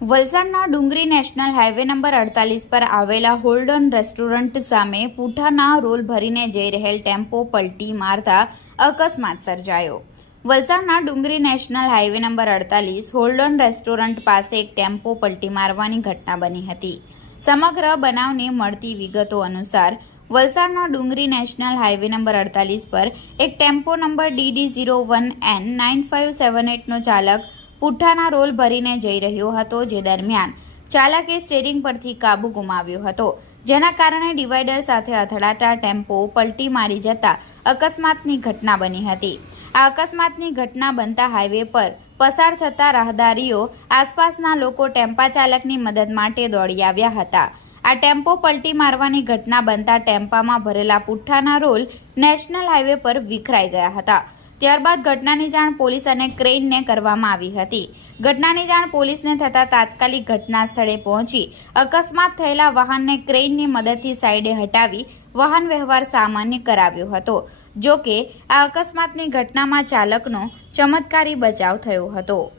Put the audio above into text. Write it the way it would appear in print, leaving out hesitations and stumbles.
વલસાડના ડુંગરી national highway number 48 પર આવેલા હોલ્ડન રેસ્ટોરન્ટ સામે પૂંઠાના રોલ ભરીને જઈ રહેલ ટેમ્પો પલટી મારતા અકસ્માત સર્જાયો। વલસાડના ડુંગરી નેશનલ હાઈવે નંબર 48 હોલ્ડન રેસ્ટોરન્ટ પાસે એક ટેમ્પો પલટી મારવાની ઘટના બની હતી। સમગ્ર બનાવની મળતી વિગતો અનુસાર વલસાડના ડુંગરી નેશનલ હાઈવે નંબર 48 પર એક ટેમ્પો નંબર DD01N9578 નો ચાલક પૂંઠાના રોલ ભરીને જઈ રહ્યો હતો, જે દરમિયાન ચાલકે સ્ટીયરિંગ પરથી કાબુ ગુમાવ્યો હતો, જેના કારણે ડિવાઈડર સાથે અથડાતા ટેમ્પો પલટી મારી જતા અકસ્માતની ઘટના બની હતી। આ અકસ્માતની ઘટના બનતા હાઈવે પર પસાર થતા રાહદારીઓ આસપાસના લોકો ટેમ્પા ચાલકની મદદ માટે દોડી આવ્યા હતા। આ ટેમ્પો પલટી મારવાની ઘટના બનતા ટેમ્પામાં ભરેલા પૂંઠાના રોલ નેશનલ હાઈવે પર વિખરાઈ ગયા હતા। ત્યારબાદ ઘટનાની જાણ પોલીસ અને ક્રેઇનને કરવામાં આવી હતી। ઘટનાની જાણ પોલીસને થતાં તાત્કાલિક ઘટના સ્થળે પહોંચી અકસ્માત થયેલા વાહનને ક્રેઇનની મદદથી સાઈડે હટાવી વાહન વ્યવહાર સામાન્ય કરાવ્યો હતો। જો કે આ અકસ્માતની ઘટનામાં ચાલકનો ચમત્કારી બચાવ થયો હતો।